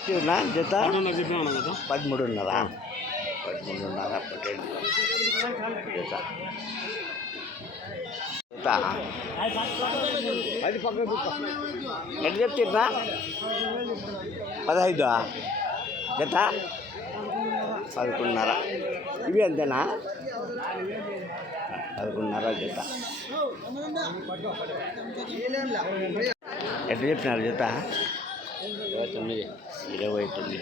జత 13.5 జత ఎంత చెప్తున్నా 15 జత 11.5 ఇవి అంతేనా 11.5 జత ఎంత చెప్తున్నారు జత 29,000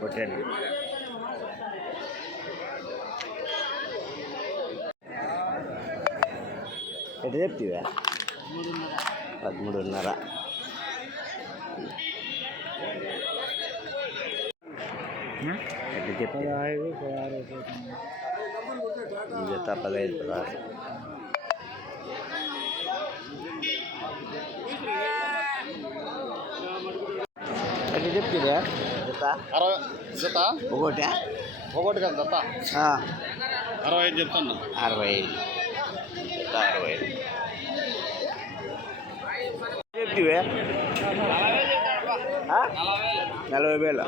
కొట్టండి ఎట్లా చెప్తావా 13.5 ఎట్లా చెప్తా జత 15-16 ఎట్లా చెప్తావా జత 60 జత ఒకటి కదా జత 65 చెప్తాను 65 జత 65 చెప్తివే 40,000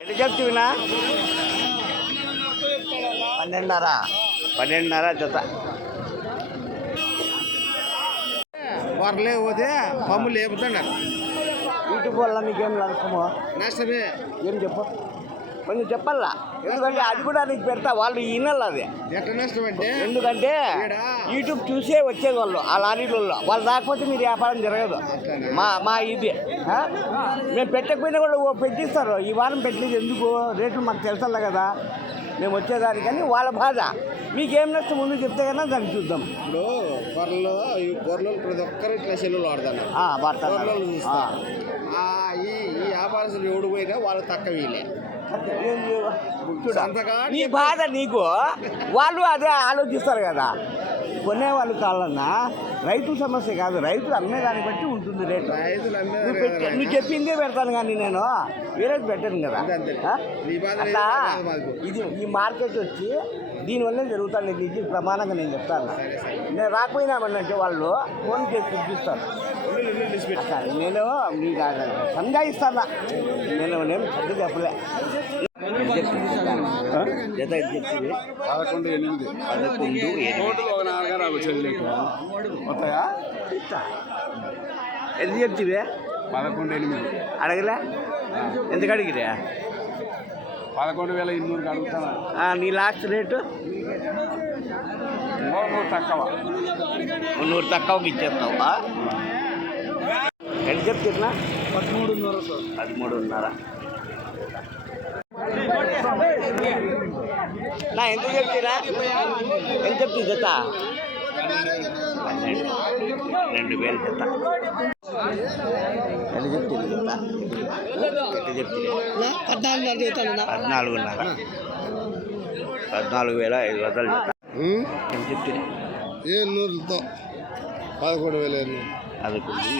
ఎట్లా చెప్తివినా 12.5 జత వారు లేకపోతే మమ్ము లేపుతున్నారు యూట్యూబ్ వల్ల మీకేం నష్టమో నష్టమే ఏం చెప్పు కొంచెం చెప్పాలా ఎందుకంటే అది కూడా నీకు పెడతా వాళ్ళు ఈనల్ అది ఎట్లా నష్టం అంటే ఎందుకంటే యూట్యూబ్ చూసే వచ్చేది వాళ్ళు ఆ లారీలలో వాళ్ళు రాకపోతే మీరు వ్యాపారం జరగదు మా ఇది మేము పెట్టకపోయినా కూడా పెట్టిస్తారు ఈ వారం పెట్టలేదు ఎందుకు రేట్లు మాకు తెలుసల్లా కదా మేము వచ్చేదానికని వాళ్ళ బాధ మీకేం నష్టం ముందు చెప్తే కన్నా దాన్ని చూద్దాం ఇప్పుడు గొర్రెలు ప్రతి ఒక్కరు ఇట్లా సెల్లులు వాడతారు ఈ వ్యాపారస్తులు ఎవడు పోయినా వాళ్ళు తక్కువ నీ బాధ నీకు వాళ్ళు అదే ఆలోచిస్తారు కదా కొనేవాళ్ళు కావాలన్నా రైతుల సమస్య కాదు రైతులు అమ్మేదాన్ని బట్టి ఉంటుంది రేటు నువ్వు చెప్పిందే పెడతాను కానీ నేను వేరేది పెట్టాను కదా అట్లా ఇది ఈ మార్కెట్ వచ్చి దీనివల్ల జరుగుతాను ఇది ప్రమాణంగా నేను చెప్తాను నేను రాకపోయినామన్నంటే వాళ్ళు ఫోన్ చేసి చూపిస్తాను నేను మీకు సంజాయిస్తాను నేను పెద్ద చెప్పలే జత చెప్తుంది 11.8 ఎంత చెప్తివే 11.8 అడగలే ఎందుకు అడిగిరా 11,200 అడుగుతాను నీ లాస్ట్ రేటు నూరు తక్కువకి ఇచ్చేస్తావా ఎంత చెప్తున్నా 13.5 నా ఎంత చెప్తున్నా ఎంత చెప్తుంది జత 12,000 జత ఎంత చెప్తుంది జత ఎంత చెప్తుంది 14,500 జత ఎంత చెప్తుంది 100తో 11,000 11,700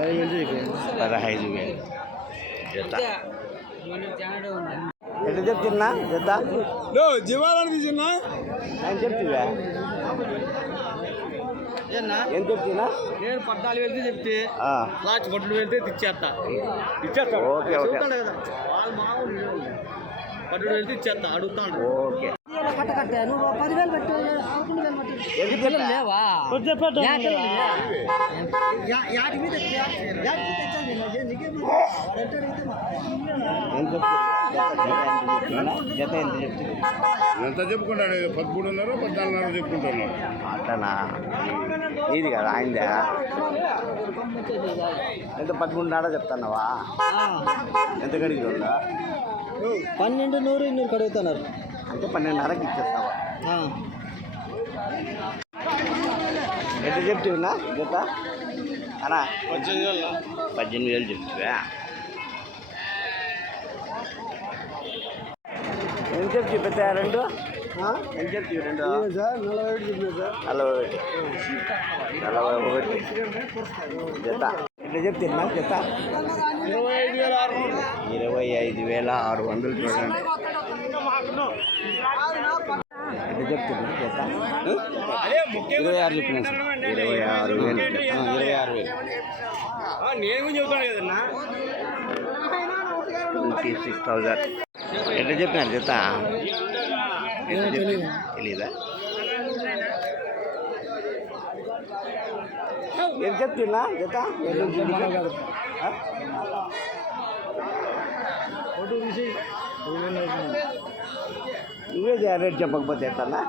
36 15,000 జత ఎట్లా చెప్తున్నా జత జీవాలని తీసినా నేను చెప్తున్నా ఏం చెప్తున్నా నేను 14,000 చెప్తే లాస్ట్ 12,000 ఇచ్చేస్తా ఓకే ఓకే 12,000 ఇచ్చేస్తా అడుగుతాను ఓకే నువ్వు 10,000 పెట్టు లేవా జత ఎంత చెప్తుంది ఎంత చెప్పుకుంటాడు 13.5 14.5 చెప్పుకుంటున్నాడు అట్లనా ఇది కదా ఆయనదే ఎంత 13.5 చెప్తున్నావా ఎంత కడిగి 12,100 కడుగుతున్నారు అంటే 12.5కి ఇచ్చేస్తావా ఎంత చెప్తున్నా జత అన్నా 18,000 చెప్తువా ఎంత చెప్తు పెద్ద రెండు ఎంత చెప్తు రెండు 41 41 జత ఎట్లా చెప్తున్నా జత 25,600 చూడండి. ఎట్లా చెప్తున్నా జత 26 చెప్పినా సార్. 26,000. 26,000. నేను చెబుతాను కదన్నా 26,000. ఎట్లా చెప్పినారు జత తెలీదా? ఏం చెప్తున్నా జత ఆ? నువ్వే రేట్ చెప్పకపోతే ఎట్లా?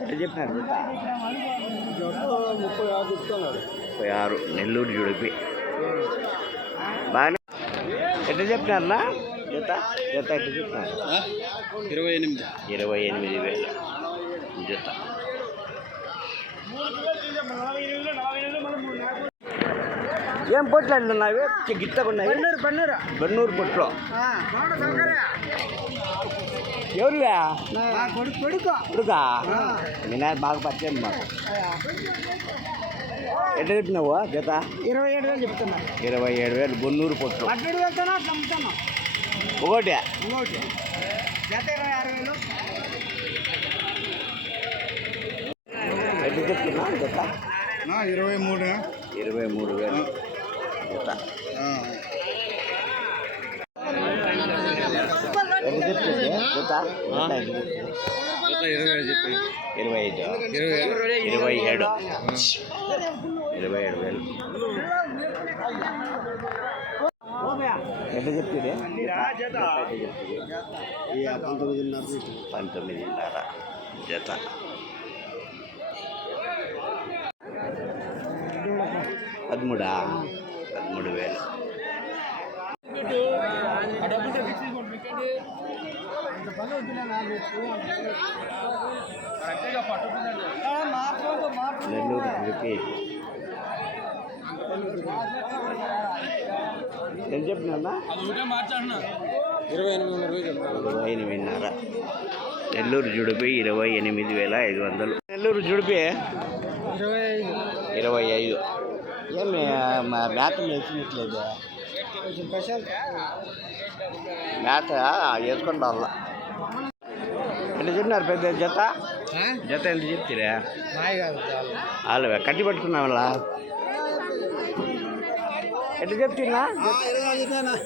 ఎట్లా చెప్పినారు జత 36 నెల్లూరు జుడిపి బాగానే ఎట్లా చెప్పినారన్నా జత జత ఎట్లా చెప్పినారు 28,000 జత. ఏం పొట్లు అంటున్నావి గిత్తగా ఉన్నాయి? బెన్నూరు పొట్లు ఎవరువా? కొడుకా మీ నాన్న బాగా పరిచయం మాకు. ఎట్లా చెప్పినావు జత? 27,000 చెప్తున్నా. 27,000 బొన్నూరు పొట్లు ఒకటి. ఎట్లా చెప్తున్నా జత? 23 23,000 జత. ఎట్లా చెప్తుంది జత? 25 27,000 ఎట్లా చెప్తుంది? 19,500 జత. పదమూడా 13,000. నెల్లూరు జుడిపి ఏం చెప్పినా 28,500 నెల్లూరు జుడిపి 28,500. నెల్లూరు జుడిపి 25. ఏమి మేత వేసినట్లేదు? మేత వేసుకొని రావాలా. ఎట్లా చెప్పినారు పెద్ద జత? జత ఎంత చెప్తారా? వాళ్ళు కట్టి పట్టుకున్నావా? ఎట్లా చెప్తున్నా? 24.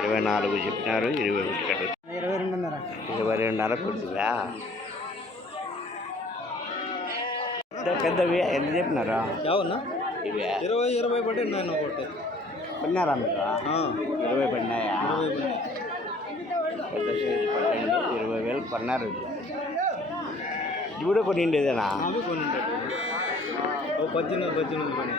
24 చెప్పినారు. 22,500 కొద్దిగా పెద్దవి ఎంత చెప్పినారా? ఇవి 20 పడ్డాయి నేను ఒకటి. పడినారా మీరు? 20 పడినాయా? పెద్ద సైజు 12 20,000 పడినారు. ఇది కూడా కొన్ని ఉండేదేనా? 18 పని.